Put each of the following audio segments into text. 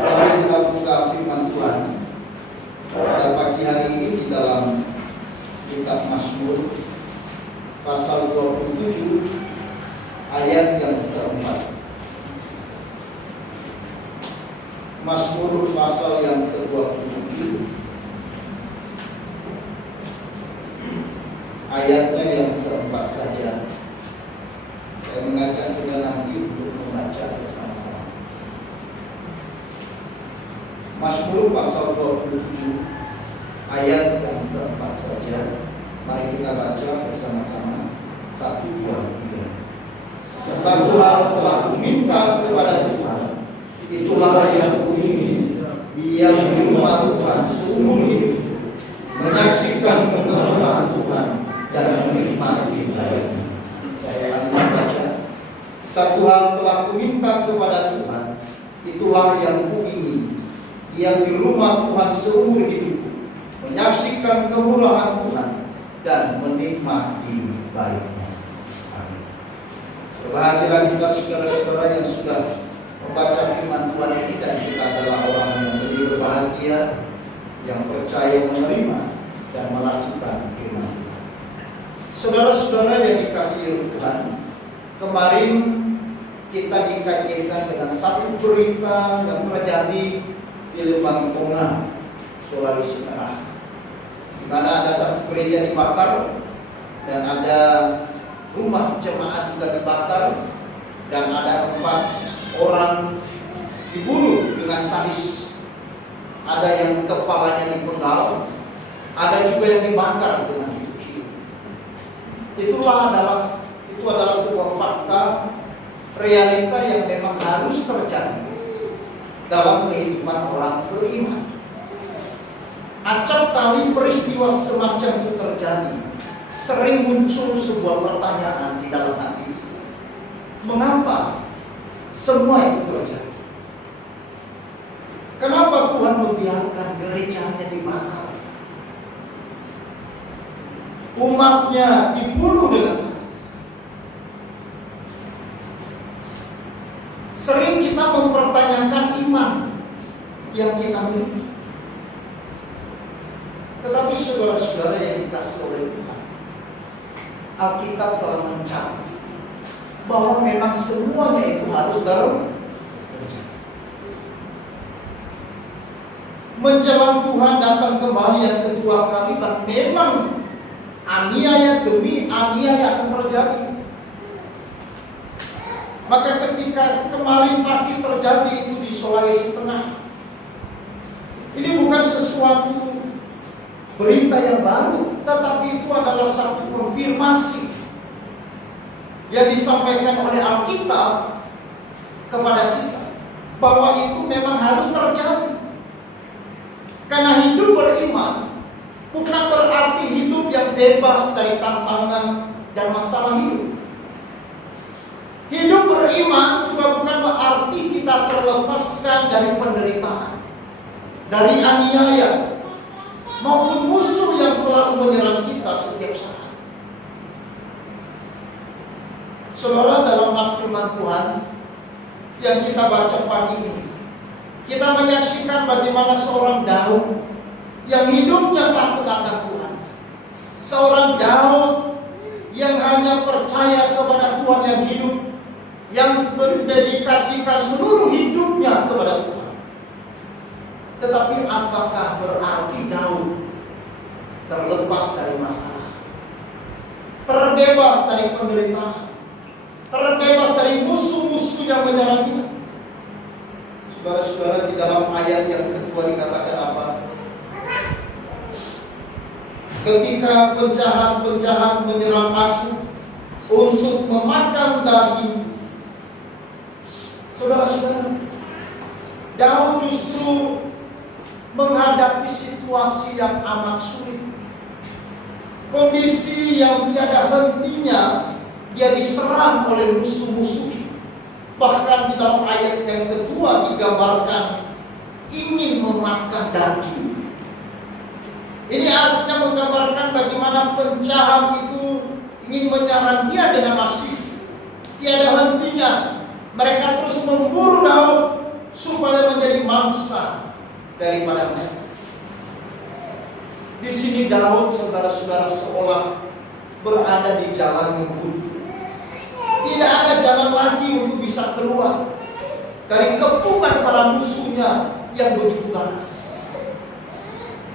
Mari kita buka firman Tuhan pada pagi hari ini di dalam kitab Mazmur pasal 27 ayat yang keempat. Mazmur pasal yang ke-27 ayatnya yang keempat saja. Saya mengajak kita nanti untuk membaca bersama-sama. Mazmur pasal 27 ayat yang keempat saja. Mari kita baca bersama-sama. 1, 2, 3. Satu hal telah kuminta kepada Tuhan, itulah yang kuingini, yang di rumah Tuhan seumur hidup, menyaksikan kebenaran Tuhan dan menikmati baiknya. Saya akan baca. Satu hal telah kuminta kepada Tuhan, itulah yang kuingini, yang di rumah Tuhan seumur hidup, menyaksikan kemurahan Tuhan dan menikmati baiknya. Amin. Berbahagialah kita saudara-saudara yang sudah membaca firman Tuhan ini, dan kita adalah orang yang lebih berbahagia, yang percaya menerima dan melakukan firman Tuhan. Saudara-saudara yang dikasihi Tuhan, kemarin kita dikaitkan dengan satu berita yang terjadi di Lembang Tengah, Sulawesi Tengah, di mana ada satu gereja dibakar dan ada rumah jemaat juga dibakar, dan ada 4 orang dibunuh dengan sadis. Ada yang kepalanya dipenggal, ada juga yang dibakar dengan hidup-hidup. Itu adalah sebuah fakta, realita yang memang harus terjadi dalam kehidupan orang beriman. Acap kali peristiwa semacam itu terjadi, sering muncul sebuah pertanyaan di dalam hati. Mengapa semua itu terjadi? Kenapa Tuhan membiarkan gerejanya dibakar? Umatnya dibunuh dengan sadis. Sering kita mempertanyakan iman yang kita miliki. Tetapi saudara-saudara yang dikasihi oleh Tuhan, Alkitab telah mencatat bahwa memang semuanya itu harus terjadi. Menjelang Tuhan datang kembali yang kedua kali, dan memang aniaya demi aniaya akan terjadi. Maka ketika kemarin pagi terjadi itu di Sulawesi Tengah, ini bukan sesuatu berita yang baru, tetapi itu adalah satu konfirmasi yang disampaikan oleh Alkitab kepada kita, bahwa itu memang harus terjadi. Karena hidup beriman bukan berarti hidup yang bebas dari tantangan dan masalah hidup. Hidup beriman juga bukan berarti kita terlepaskan dari penderitaan, dari aniaya, maupun musuh yang selalu menyerang kita setiap saat. Saudara, dalam firman Tuhan yang kita baca pagi ini, kita menyaksikan bagaimana seorang Daud yang hidupnya takut akan Tuhan. Seorang Daud yang hanya percaya kepada Tuhan yang hidup, yang mendedikasikan seluruh hidupnya kepada Tuhan. Tetapi apakah berarti Daud terlepas dari masalah, terbebas dari penderitaan, terbebas dari musuh-musuh yang menyerang dia? Saudara-saudara, di dalam ayat yang kedua dikatakan apa? Ketika penjahat-penjahat menyerang aku untuk memakan daging. Saudara-saudara, Daud justru menghadapi situasi yang amat sulit, kondisi yang tiada hentinya dia diserang oleh musuh-musuh. Bahkan di dalam ayat yang kedua digambarkan ingin memakan daging. Ini artinya menggambarkan bagaimana penjahat itu ingin menyerang dia dengan masif, tiada hentinya, Mereka terus memburu Daud supaya menjadi mangsa daripada mereka. Di sini Daud, saudara-saudara, seolah berada di jalan yang buntu. Tidak ada jalan lagi untuk bisa keluar dari kepungan para musuhnya yang begitu ganas.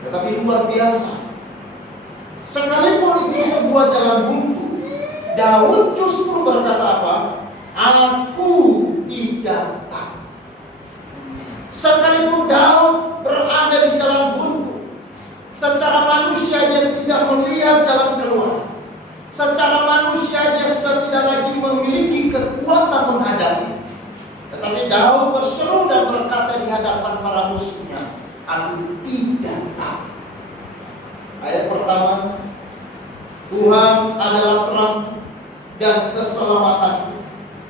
Tetapi luar biasa, sekalipun itu sebuah jalan buntu, Daud justru berkata apa? Aku tidak takut. Sekalipun Daud berada di jalan buntu, secara manusia dia tidak melihat jalan keluar. Secara manusia dia sudah tidak lagi memiliki kekuatan menghadapi. Tetapi Daud berseru dan berkata di hadapan para musuhnya, aku tidak takut. Ayat pertama, Tuhan adalah terang dan keselamatan.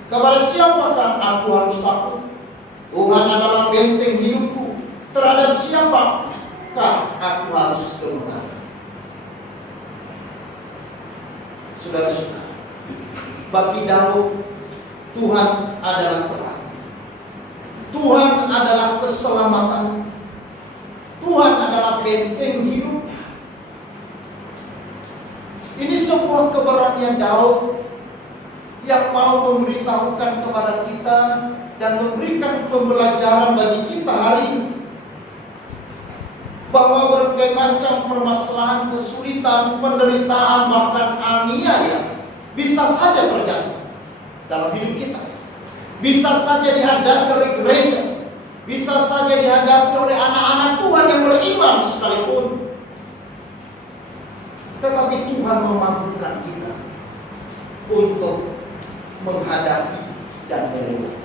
Kepada siapakah aku harus takut? Tuhan adalah benteng hidupku. Terhadap siapakah aku harus gemetar? Saudara-saudara, bagi Daud, Tuhan adalah terang. Tuhan adalah keselamatan. Tuhan adalah benteng hidupnya. Ini sebuah keberanian Daud yang mau memberitahukan kepada kita dan memberikan pembelajaran bagi kita hari ini, bahwa berbagai macam permasalahan, kesulitan, penderitaan, bahkan aniaya bisa saja terjadi dalam hidup kita. Bisa saja dihadapi oleh gereja, bisa saja dihadapi oleh anak-anak Tuhan yang beriman sekalipun. Tetapi Tuhan memampukan kita untuk menghadapi dan melewati.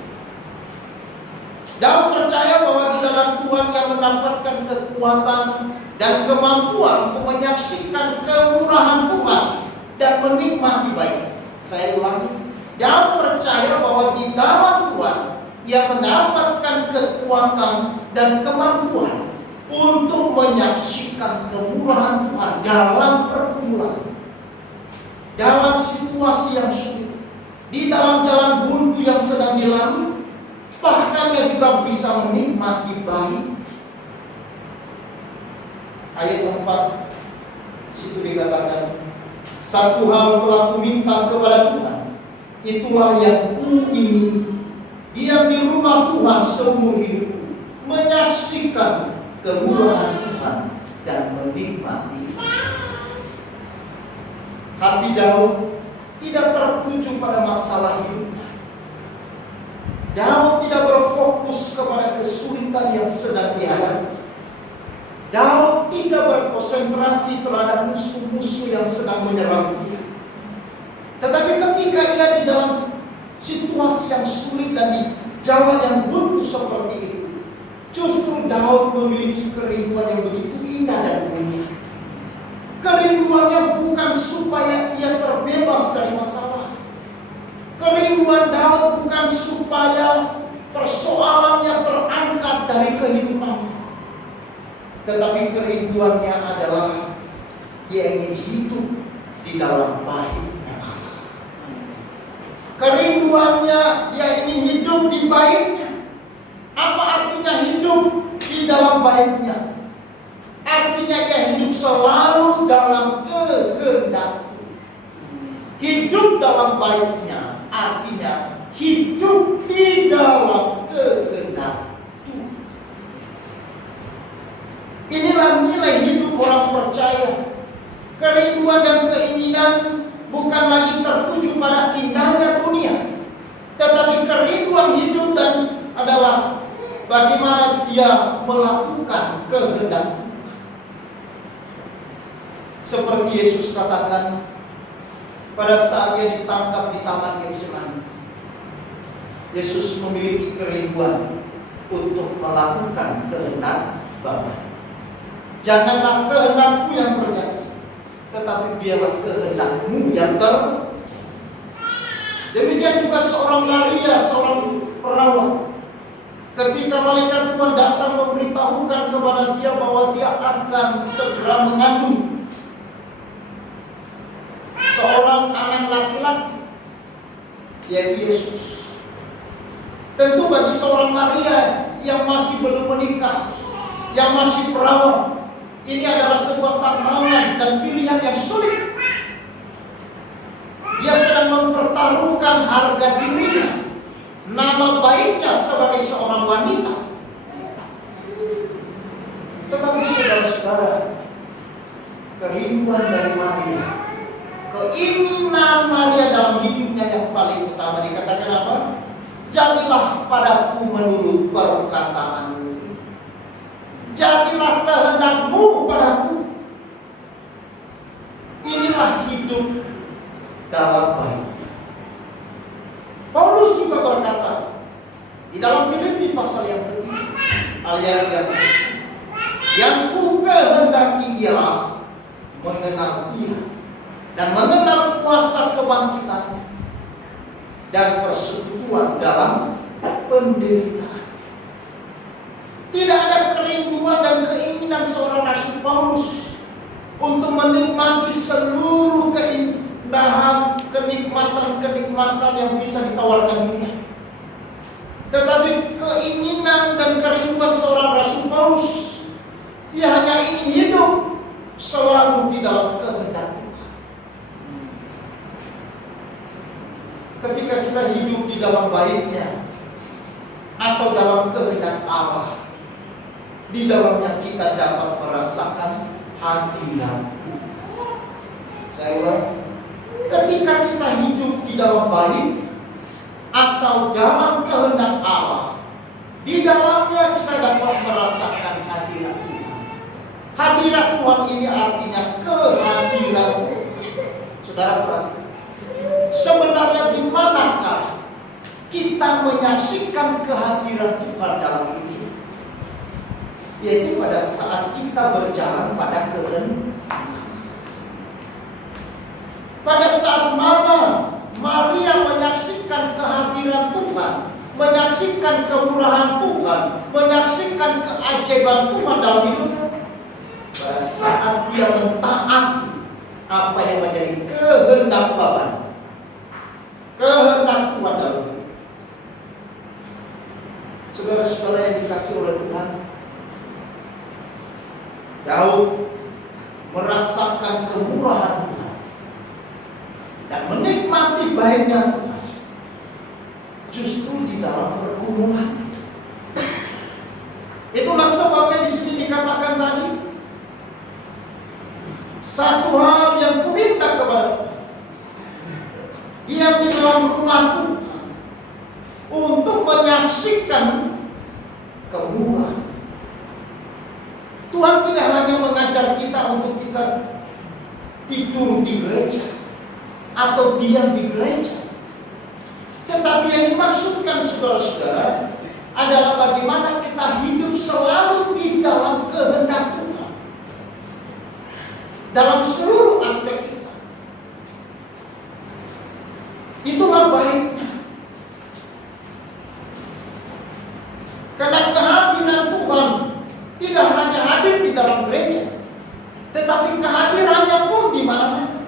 Daud percaya bahwa di dalam Tuhan yang mendapatkan kekuatan dan kemampuan untuk menyaksikan kemurahan Tuhan dan menikmati baik. Saya ulangi, Daud percaya bahwa di dalam Tuhan ia mendapatkan kekuatan dan kemampuan untuk menyaksikan kemurahan Tuhan dalam pergumulan, dalam situasi yang sulit, di dalam jalan buntu yang sedang dilalui. Bahkan ia juga bisa menikmati baik. Ayat 4 situ dikatakan, satu hal telah kuminta kepada Tuhan, itulah yang ku ingini, diam di rumah Tuhan seumur hidupku, menyaksikan kemurahan Tuhan dan menikmati. Hati Daud tidak tertuju pada masalah hidupnya. Daud tidak berfokus kepada kesulitan yang sedang dihadapi. Daud tidak berkonsentrasi terhadap musuh-musuh yang sedang menyerang dia. Tetapi ketika ia di dalam situasi yang sulit dan di jalan yang buntu seperti itu, justru Daud memiliki kerinduan yang begitu indah dan mulia. Kerinduannya bukan supaya ia terbebas dari masalah. Kerinduan Daud bukan supaya persoalannya terangkat dari kehidupannya. Tetapi kerinduannya adalah dia ingin hidup di dalam baiknya Allah. Kerinduannya dia ingin hidup di baiknya. Apa artinya hidup di dalam baiknya? Artinya ia hidup selalu dalam kehendak. Hidup dalam baiknya artinya hidup di dalam kehendak Tuhan. Inilah nilai hidup orang percaya. Kerinduan dan keinginan bukan lagi tertuju pada indahnya dunia, tetapi kerinduan hidup dan adalah bagaimana dia melakukan kehendak Tuhan. Seperti Yesus katakan pada saat dia ditangkap di Taman Getsemani, Yesus memiliki kerinduan untuk melakukan kehendak Bapa. Janganlah kehendakku yang terjadi, tetapi biarlah kehendakmu yang terjadi. Demikian juga seorang Maria, seorang perawat, ketika malaikat Tuhan datang memberitahukan kepada dia bahwa dia akan segera mengandung seorang anak laki-laki, yaitu Yesus. Tentu bagi seorang Maria yang masih belum menikah, yang masih perawan, ini adalah sebuah tantangan dan pilihan yang sulit. Dia sedang mempertaruhkan harga dirinya, nama baiknya sebagai seorang wanita. Tetapi saudara-saudara, kerinduan dari Maria, keinginan Maria dalam hidupnya yang paling utama dikatakan apa? Jadilah padaku menurut perkataanmu. Jadilah kehendakmu padaku. Inilah hidup dalam baik. Paulus juga berkata di dalam Filipi pasal yang ketiga ayat yang ku kehendaki ialah mengenal Dia dan mengenal kuasa kebangkitan dan persekutuan dalam penderitaan. Tidak ada kerinduan dan keinginan seorang rasul Paulus untuk menikmati seluruh keindahan, kenikmatan yang bisa ditawarkan dunia. Tetapi keinginan dan kerinduan seorang rasul Paulus, dia hanya ingin hidup selalu di dalam kehendak Tuhan. Ketika kita hidup di dalam baiknya atau dalam kehendak Allah, di dalamnya kita dapat merasakan hadirat Tuhan. Saya ulang, ketika kita hidup di dalam baik atau dalam kehendak Allah, di dalamnya kita dapat merasakan hadirat Tuhan. Hadirat Tuhan ini artinya kehadiran. Saudara perhatikan, sebenarnya di manakah kita menyaksikan kehadiran Tuhan dalam hidup? Yaitu pada saat kita berjalan pada kehendak. Pada saat mana Maria menyaksikan kehadiran Tuhan, menyaksikan kemurahan Tuhan, menyaksikan keajaiban Tuhan dalam hidupnya, pada saat dia mentaati apa yang menjadi kehendak Bapa, kehendak Tuhan dalam hidup. Saudara-saudara yang dikasihi oleh Tuhan, Daud merasakan kemurahan Tuhan dan menikmati baiknya Tuhan justru di dalam pergumulan. Itulah sebabnya di sini dikatakan tadi, satu hal yang kuminta kepada Tuhan, diam di dalam rumah Tuhan untuk menyaksikan kemurahan. Tuhan tidak hanya mengajar kita untuk kita tidur di gereja atau diam di gereja, tetapi yang dimaksudkan saudara-saudara adalah bagaimana kita hidup selalu di dalam kehendak Tuhan dalam seluruh aspek kita. Itulah baiknya. Karena kehadiran Tuhan tidak hanya hadir di dalam gereja, tetapi kehadirannya pun di mana-mana.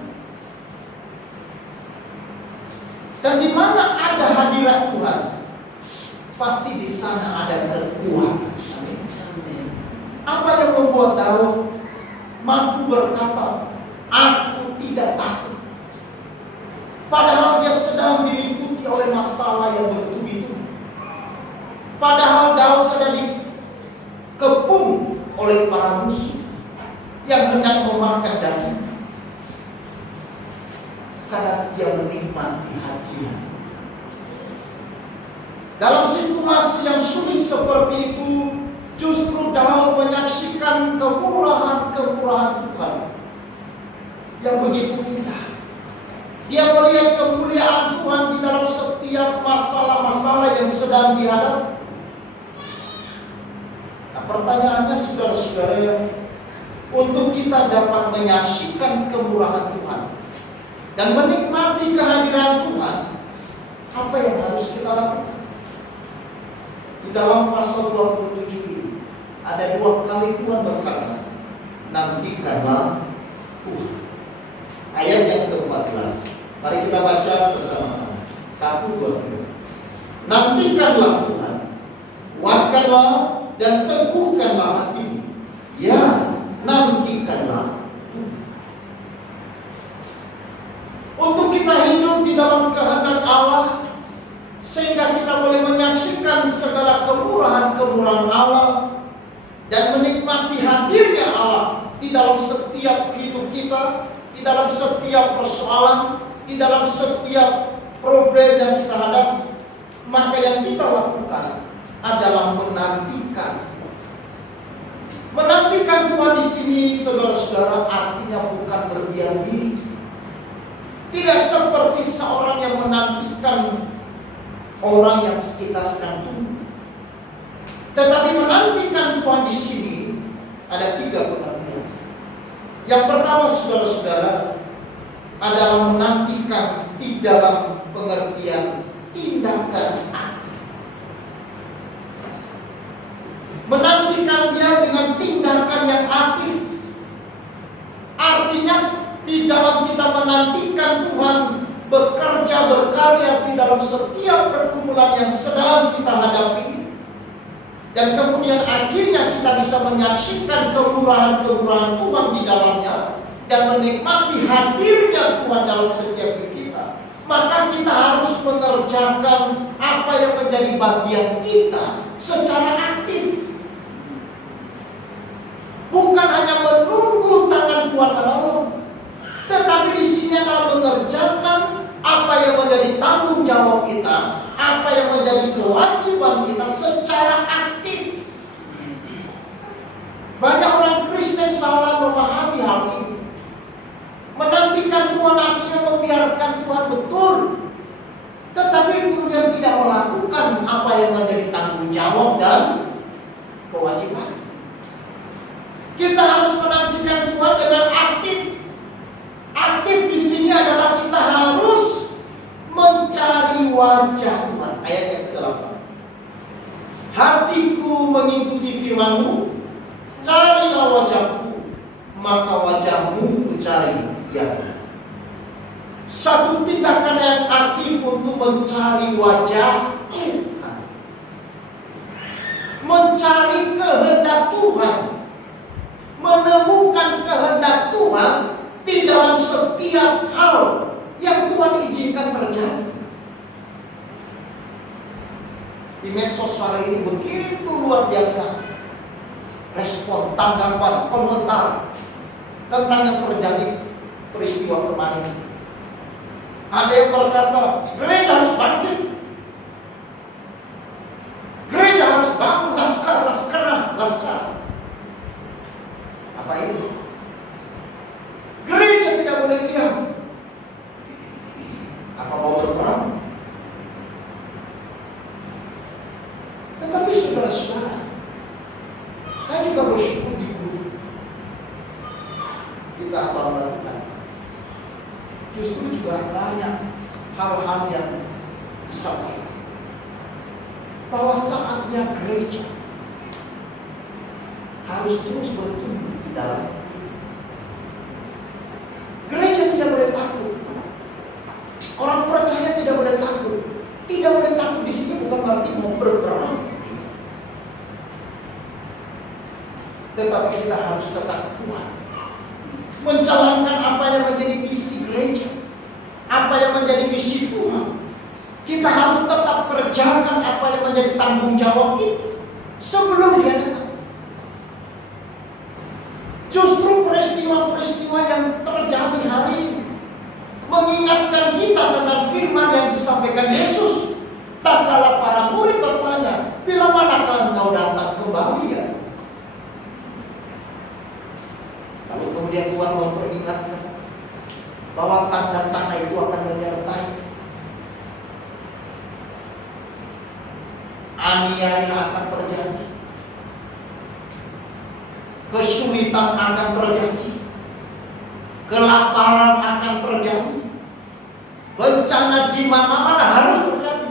Dan di mana ada hadirat Tuhan, pasti di sana ada kekuatan. Apa yang membuat Daud mampu berkata, "Aku tidak takut"? Padahal dia sedang diliputi oleh masalah yang bertubi-tubi. Padahal Daud sedang dikepung oleh para musuh yang hendak memakan daging. Karena dia menikmati hadirat. Dalam situasi yang sulit seperti itu, justru Daud menyaksikan kemurahan-kemurahan Tuhan yang begitu indah. Dia melihat kemuliaan Tuhan di dalam setiap masalah-masalah yang sedang dihadapi. Nah, pertanyaannya saudara-saudara, untuk kita dapat menyaksikan kemurahan Tuhan dan menikmati kehadiran Tuhan, apa yang harus kita lakukan? Di dalam pasal 27 ini ada 2 kali Tuhan berkata, "Nantikanlah Tuhan." Ayat yang ke-14. Mari kita baca bersama-sama. 1, 2, 3. Nantikanlah Tuhan, kuatkanlah dan teguhkanlah hatimu. Ya, nantikanlah. Untuk kita hidup di dalam kehendak Allah, sehingga kita boleh menyaksikan segala kemurahan-kemurahan Allah dan menikmati hadirnya Allah di dalam setiap hidup kita, di dalam setiap persoalan, di dalam setiap problem yang kita hadapi. Maka yang kita lakukan adalah menantikan. Menantikan Tuhan di sini, saudara-saudara, artinya bukan berdiam diri. Tidak seperti seorang yang menantikan orang yang kita sedang tunggu. Tetapi menantikan Tuhan di sini ada 3 pengertian. Yang pertama, saudara-saudara, adalah menantikan di dalam pengertian tindakan aktif. Menantikan dia dengan tindakan yang aktif. Artinya di dalam kita menantikan Tuhan bekerja, berkarya di dalam setiap pergumulan yang sedang kita hadapi, dan kemudian akhirnya kita bisa menyaksikan kemurahan-kemurahan Tuhan di dalamnya dan menikmati hadirnya Tuhan dalam setiap hidup kita. Maka kita harus mengerjakan apa yang menjadi bagian kita secara aktif. Bukan hanya menunggu tangan Tuhan menolong, tetapi di sini adalah mengerjakan apa yang menjadi tanggung jawab kita, apa yang menjadi kewajiban kita secara aktif. Banyak orang Kristen salah memahami hal ini. Menantikan Tuhan artinya membiarkan Tuhan betul, tetapi kemudian tidak melakukan apa yang menjadi tanggung jawab dan kewajiban. Kita harus menantikan Tuhan dengan aktif. Aktif di sini adalah kita harus mencari wajah Tuhan. Ayat yang ke-8. Hatiku mengikuti firman-Mu, carilah wajah-Mu, maka wajah-Mu kucari. Ya. Satu tindakan yang aktif untuk mencari wajah Tuhan, mencari kehendak Tuhan, menemukan kehendak Tuhan di dalam setiap hal yang Tuhan izinkan terjadi. Di medsos hari ini begitu luar biasa respon, tanggapan, komentar tentang yang terjadi peristiwa kemarin. Ada yang berkata, gereja harus bangkit, gereja harus bangun, laskar. Apa itu? Gereja tidak boleh diam. Apa mau berperang? Tetapi saudara-saudara, saya juga bersyukur di guru kita akan melakukan. Justru juga banyak hal-hal yang disampaikan bahwa saatnya gereja harus terus bertumbuh di dalam. Gereja tidak boleh takut. Orang percaya tidak boleh takut. Tidak boleh takut di sini bukan berarti mau berperang. Tetapi kita harus tetap kuat, menjalankan apa yang menjadi misi gereja, apa yang menjadi misi Tuhan. Kita harus tetap kerjakan apa yang menjadi tanggung jawab kita sebelum dia datang. Justru peristiwa-peristiwa yang terjadi hari ini mengingatkan kita tentang firman yang disampaikan Yesus. Tak kala para murid bertanya, bila manakah engkau datang kembali ya? Lalu kemudian Tuhan memperingatkan bahwa tanda-tanda itu akan menyertai. Aniaya akan terjadi, kesulitan akan terjadi, kelaparan akan terjadi, bencana di mana-mana harus terjadi.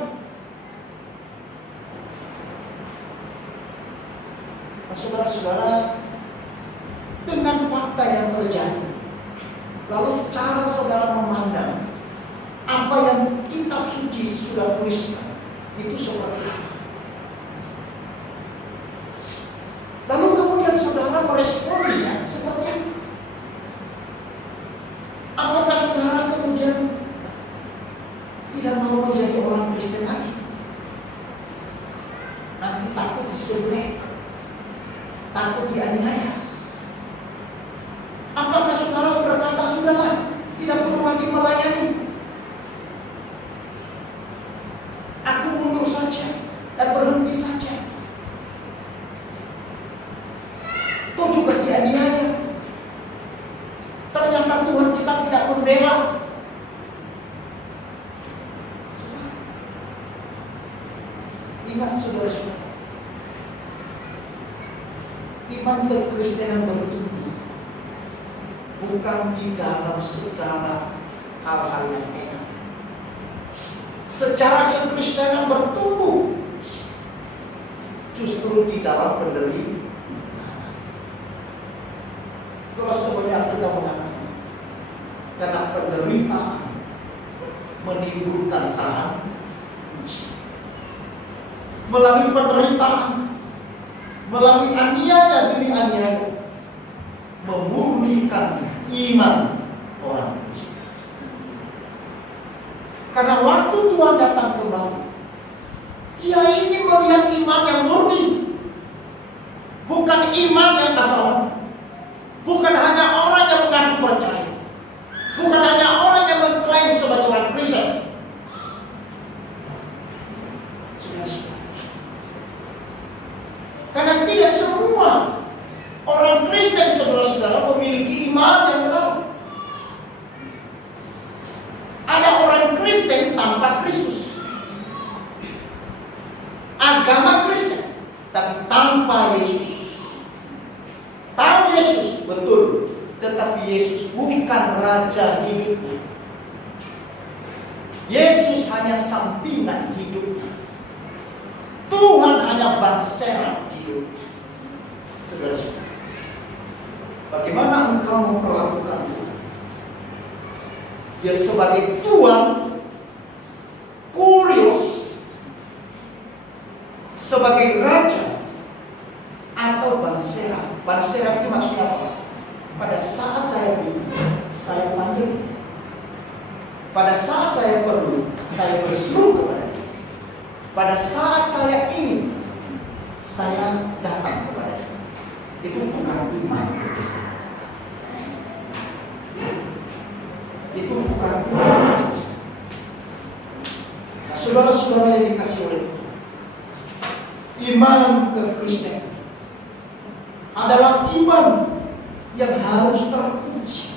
Nah, saudara-saudara, dengan fakta yang terjadi, lalu cara saudara memandang apa yang kitab suci sudah tuliskan itu seperti apa? Lalu kemudian saudara meresponnya seperti apa? Apakah saudara kemudian tidak mau menjadi orang Kristen lagi? Nanti takut disembelih, takut dianiaya. Apakah saudara berkata, sudahlah, tidak perlu lagi melayani, aku mundur saja dan berhenti saja? Toh juga dianiaya. Ternyata Tuhan kita tidak membela. Ingat saudara-saudara, iman kekristenan bertumbuh bukan di dalam segala hal-hal yang enak. Secara kekristenan bertumbuh justru di dalam penderitaan. Kalau sebenarnya kita mengatakan karena penderitaan menimbulkan tahan, melalui penderitaan, melalui aniaya demi aniaya, memurnikan iman orang Kristen. Karena waktu Tuhan datang kembali, Dia ingin melihat iman yang murni, bukan iman yang asal, bukan hanya orang yang mengaku percaya, bukan hanya orang yang mengklaim sebagai orang Kristen. Karena tidak semua orang Kristen saudara-saudara memiliki iman yang benar. Ada orang Kristen tanpa Kristus, agama Kristen tapi tanpa Yesus. Tahu Yesus betul, tetapi Yesus bukan raja hidupnya. Yesus hanya sampingan hidupnya. Tuhan hanya bangsera hidupnya. Saudara-saudara, bagaimana engkau memperlakukan Tuhan? Dia sebagai Tuhan, kurios, sebagai raja, atau bangsera. Bangsera itu maksudnya apa? Pada saat saya butuh, saya panggil. Pada saat saya perlu, saya berseru kepada Dia. Pada saat saya ingin, saya datang kepada Dia. Itu bukan iman Kristen. Itu bukan iman Kristen. Nah, saudara-saudara yang dikasih oleh Tuhan, iman Kristen adalah iman yang harus teruji,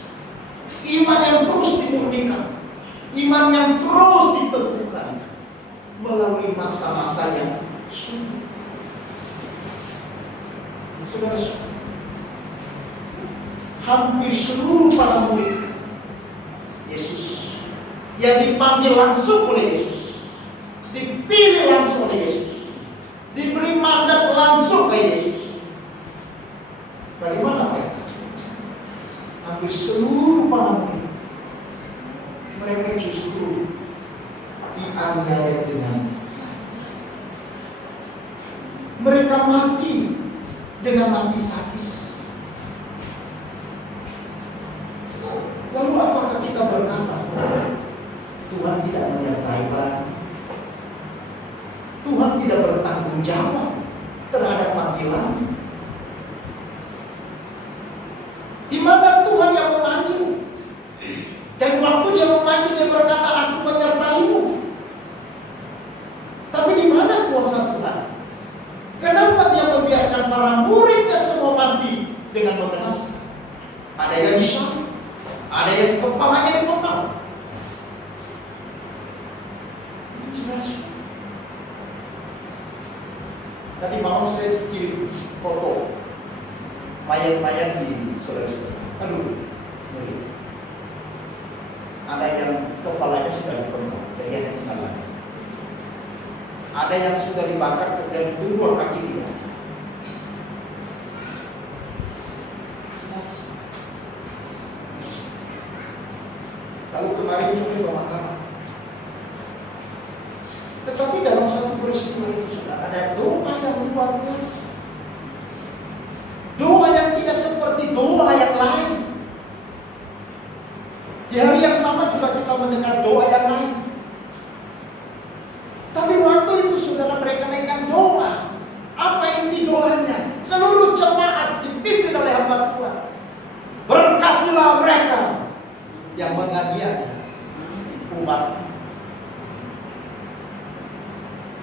iman yang terus dimurnikan, iman yang terus diteguhkan melalui masa-masa yang sulit. Saudara-saudara, hampir seluruh para murid Yesus yang dipanggil langsung oleh Yesus, dipilih langsung oleh Yesus, diberi mandat langsung oleh Yesus. Bagaimana mereka? Hampir seluruh para murid, mereka justru dianiaya dengan sadis. Mereka mati dengan mati sadis. Lalu apakah kita berkata Tuhan tidak menyertai para murid? Tuhan tidak bertanggung jawab terhadap panggilan? Di mana Tuhan yang memanggil? Dan waktu Dia memanggil, Dia berkata, aku menyertaimu. Tapi di mana kuasa Tuhan? Kenapa Dia membiarkan para muridnya semua mati dengan mengenaskan? Ada yang disalib, ada yang kepalanya dipotong. Tadi malam saya kirim foto mayat-mayat di saudara-saudara. Aduh, ngeri. Ada yang kepalanya sudah dipotong, bagian yang kepala. Ada yang sudah dibakar dan kedua kaki tidak. Lalu kemarin sudah pemakaman. Tetapi dalam satu luar biasa. Doa yang tidak seperti doa yang lain. Di hari yang sama juga kita mendengar doa yang lain. Tapi waktu itu saudara, mereka naikkan doa. Apa inti doanya? Seluruh jemaat dipimpin oleh hamba Tuhan. Berkatilah mereka yang menganiaya umat.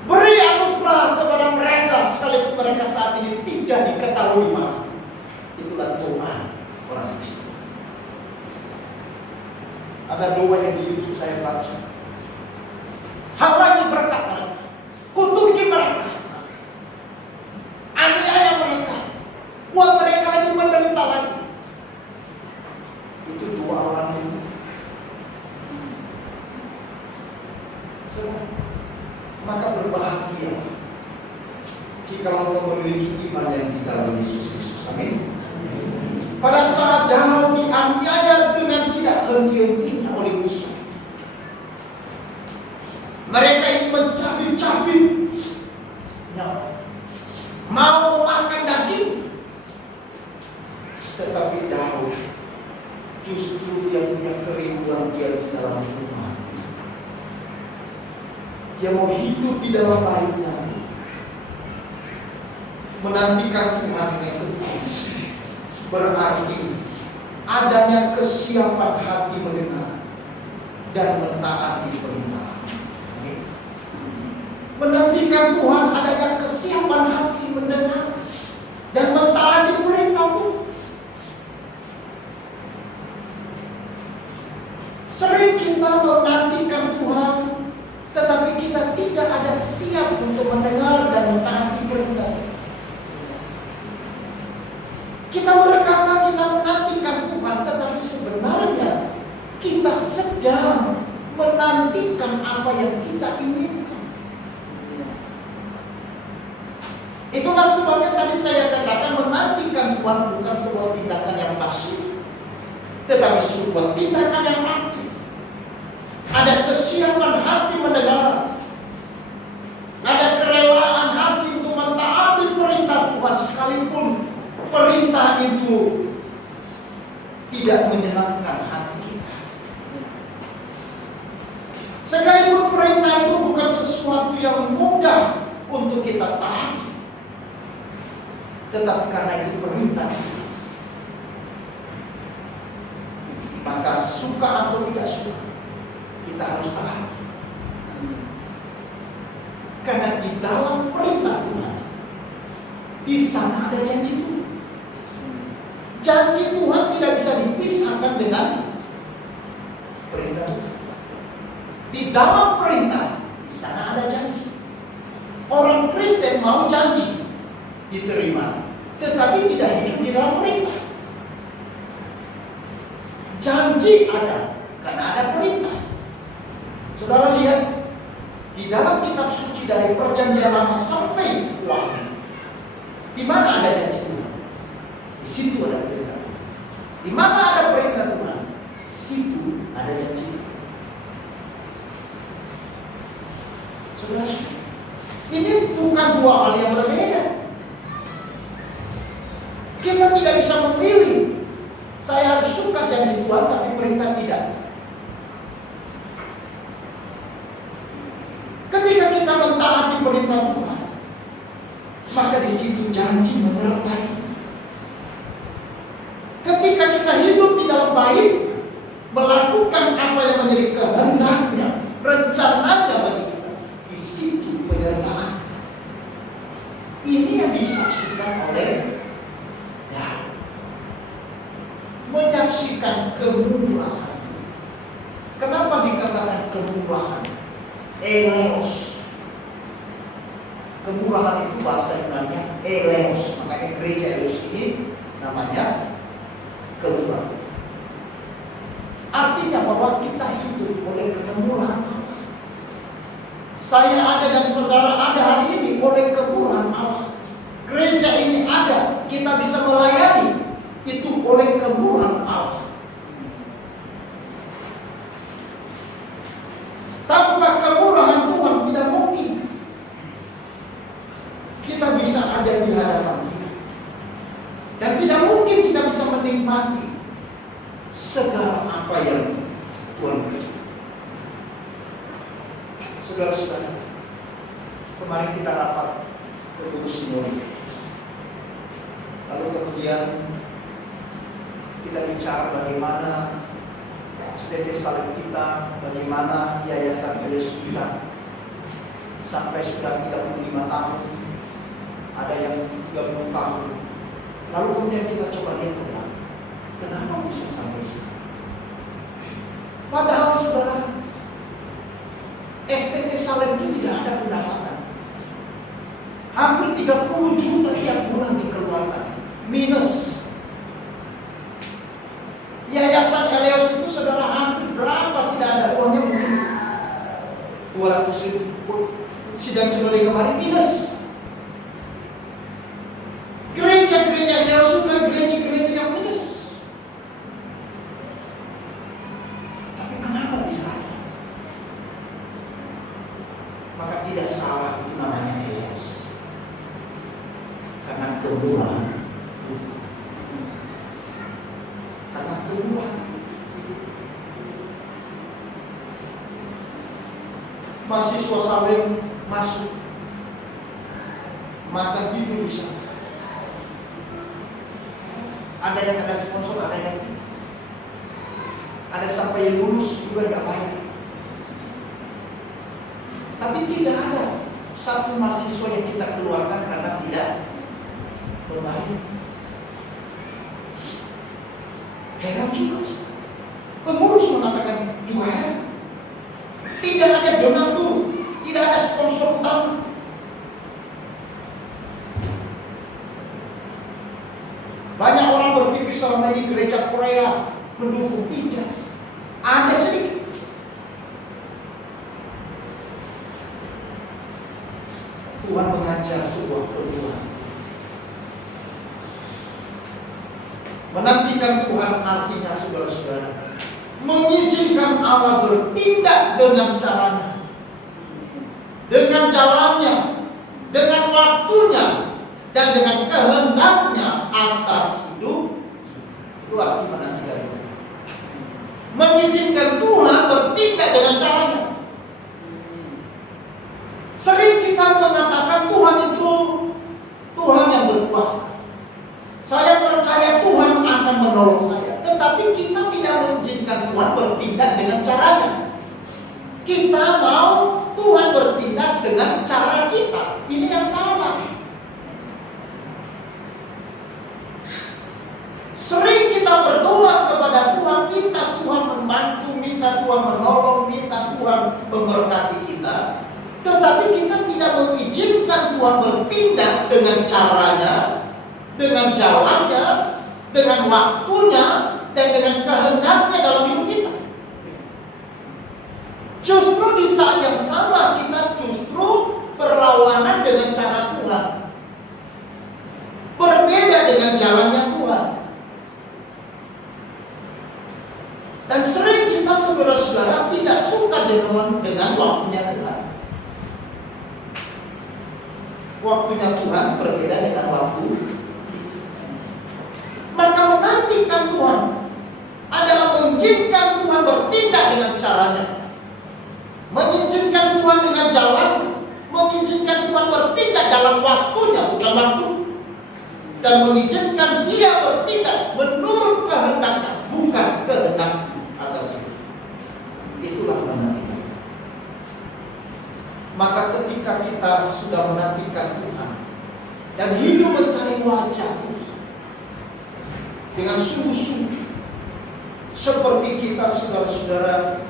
Beri anugerah kepada mereka sekalipun mereka saat ini tidak diketahui mana. Itulah doa orang Kristen. Ada doa yang di YouTube saya baca. Halangi berkat mereka, kutuki mereka, aniaya mereka, buat mereka lebih menderita lagi. Itu doa orang ini. Saudara, maka berbahagia jika engkau memiliki iman yang di dalam Yesus Kristus. Amin. Pada saat Daud dianiaya dengan tidak henti-hentinya oleh musuh, mereka ingin mencabik-cabik nyawa, mau memakan daging, tetapi Daud justru yang punya kerinduan dia di dalam rumah. Dia mau hidup di dalam baiknya, menantikan Tuhan yang tepat. Berarti adanya kesiapan hati mendengar dan mentaati perintah. Menantikan Tuhan adanya kesiapan hati mendengar dan mentaati perintah-Mu. Sering kita menantikan Tuhan, tetapi kita tidak ada siap untuk mendengar dan mentaati perintah. Kita berkata kita menantikan Tuhan, tetapi sebenarnya kita sedang menantikan apa yang kita inginkan. Itulah sebabnya tadi saya katakan menantikan Tuhan bukan sebuah tindakan yang pasif, tetapi sebuah tindakan yang aktif. Ada kesiapan hati mendengar, ada kerelaan hati untuk mentaati perintah Tuhan sekalipun perintah itu tidak menyenangkan hati kita. Sekalipun perintah itu bukan sesuatu yang mudah untuk kita taati, tetapi karena itu perintah, maka suka atau tidak suka kita harus taati. Karena di dalam perintah Tuhan, di sana ada janji Tuhan. Janji Tuhan tidak bisa dipisahkan dengan perintah Tuhan. Di dalam perintah, di sana ada janji. Orang Kristen mau janji diterima, tetapi tidak hidup di dalam perintah. Janji ada karena ada perintah. Saudara lihat di dalam kitab suci dari Perjanjian Lama sampai Wahyu, di mana ada janji Tuhan? Di situ ada perintah. Di mana ada perintah Tuhan, situ ada janji. Saudara, ini bukan dua hal yang berbeda. Kita tidak bisa memilih. Saya harus suka janji Tuhan, tapi perintah tidak. Ketika kita mentaati perintah Tuhan, maka di situ janji menyertai. Ketika kita hidup di dalam baik, melakukan apa yang menjadi kehendaknya, rencananya bagi kita, di situ penyertaan. Ini yang disaksikan oleh Daud. Menyaksikan kemurahan. Kenapa dikatakan kemurahan? Eleos. Kemurahan itu bahasa Yunani eleos. Makanya gereja Eleos ini namanya kemurahan. Artinya bahwa kita hidup oleh kemurahan Allah. Saya ada dan saudara ada hari ini oleh kemurahan Allah. Gereja ini ada, kita bisa melayani, itu oleh kemurahan Allah. Tanpa kemurahan Tuhan tidak mungkin. kita bisa ada di hadapan Dia. Dan tidak mungkin kita bisa menikmati segala apa yang Tuhan berikan. Saudara-saudara, kemarin kita rapat pengurus sinode. Lalu kemudian kita bicara bagaimana STT Salem kita, bagaimana yayasan Yesus kita sampai sudah 35 tahun, ada yang 30 tahun. Lalu kemudian kita coba lihat ke belakang, kenapa bisa sampai sini? Padahal saudara, STT Salem itu tidak ada pendapatan. Hampir 30 juta tiap bulan dikeluarkan, minus. Yayasan Eleos itu saudara hampir berapa tidak ada uangnya, mungkin 200 ribu. Sidang sinode kemarin minus. Gereja-gereja Eleos juga gereja-gereja yang minus. Tapi kenapa bisa ada? Maka tidak salah itu namanya Eleos. Karena kemurahan. Karena kemurahan. Mahasiswa Salem masuk, maka tidur di sana. Ada yang ada sponsor, ada yang tidak. Ada sampai lulus juga tidak bayar. Tapi tidak ada satu mahasiswa yang kita keluarkan karena tidak berbayar. Heran juga, pengurus mengatakan juga heran. Tidak ada donatur, tidak ada sponsor utama. Banyak orang berpikir selama ini gereja Korea mendukung, tidak. Ada sedikit. Tuhan mengajar sebuah keluhan. Menantikan Tuhan artinya saudara-saudara, mengizinkan Allah bertindak dengan caranya, dengan jalannya, dengan waktunya, dan dengan kehendaknya atas hidup. Itu arti menantikan. Mengizinkan Tuhan bertindak dengan caranya. Sering kita mengatakan Tuhan itu Tuhan yang berkuasa. Saya percaya Tuhan akan menolong saya. Tetapi kita tidak mengizinkan Tuhan bertindak dengan caranya. Kita mau Tuhan bertindak dengan cara kita. Ini yang salah. Sering kita berdoa kepada Tuhan, minta Tuhan membantu, minta Tuhan menolong, minta Tuhan memberkati kita. Tetapi kita tidak mengizinkan Tuhan bertindak dengan caranya, dengan jalannya, dengan waktunya, dan dengan kehendaknya dalam hidup kita. Justru di saat yang sama kita justru berlawanan dengan cara Tuhan, berbeda dengan jalannya Tuhan. Dan sering kita saudara-saudara tidak suka dengan waktunya Tuhan. Waktunya Tuhan berbeda dengan waktu. Maka menantikan Tuhan adalah mengizinkan Tuhan bertindak dengan caranya, mengizinkan Tuhan dengan jalannya, mengizinkan Tuhan bertindak dalam waktunya, bukan waktu, dan mengizinkan Dia bertindak menurut kehendaknya, bukan kehendak atas hidup. Itulah menantikan. Maka ketika kita sudah menantikan Tuhan dan hidup mencari wajah Tuhan dengan sungguh-sungguh, seperti kita saudara-saudara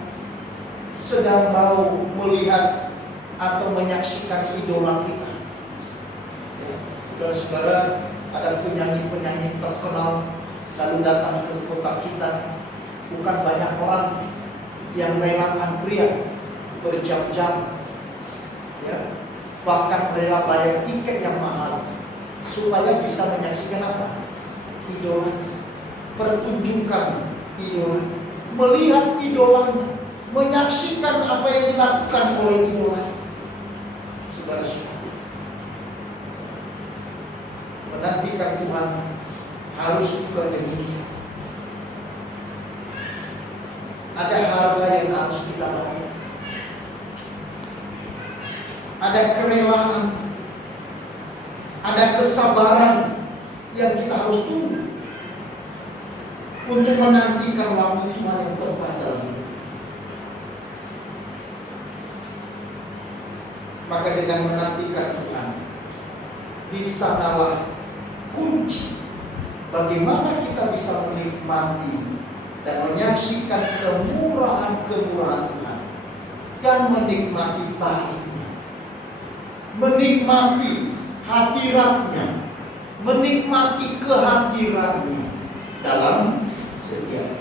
sedang mau melihat atau menyaksikan idola kita. Saudara-saudara, ada penyanyi-penyanyi terkenal lalu datang ke kota kita. Bukan banyak orang yang rela antrian berjam-jam, ya, bahkan rela bayar tiket yang mahal supaya bisa menyaksikan apa? Idola. Pertunjukan idola, melihat idolanya, menyaksikan apa yang dilakukan oleh idola. Saudara-saudara, Menantikan Tuhan harus juga demikian. Ada harga yang harus kita bayar. Ada kerelaan, ada kesabaran yang kita harus tunggu untuk menantikan waktu Tuhan yang tepat dalam hidup. Maka dengan menantikan Tuhan, di sanalah kunci bagaimana kita bisa menikmati dan menyaksikan kemurahan-kemurahan Tuhan, dan menikmati baiknya, menikmati hadiratnya, menikmati kehadirannya dalam setiap.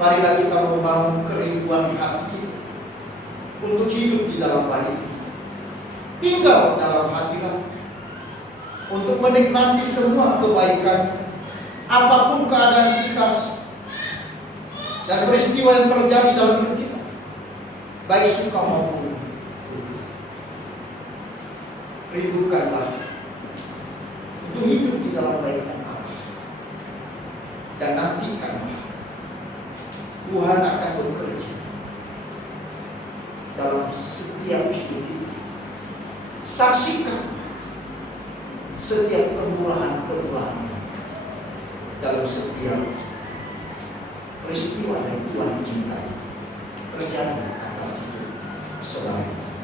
Marilah kita membangun kerinduan hati kita untuk hidup di dalam baik, tinggal dalam hadirat, untuk menikmati semua kebaikan, apapun keadaan kita dan peristiwa yang terjadi dalam hidup kita, baik suka maupun duka. Rindukanlah untuk hidup di dalam baiknya Allah, dan nantikanlah Tuhan akan bekerja dalam setiap hidup kita. Saksikan setiap kemurahan-kemurahan dalam setiap peristiwa yang Tuhan cintai terjadi atas hidup saudara.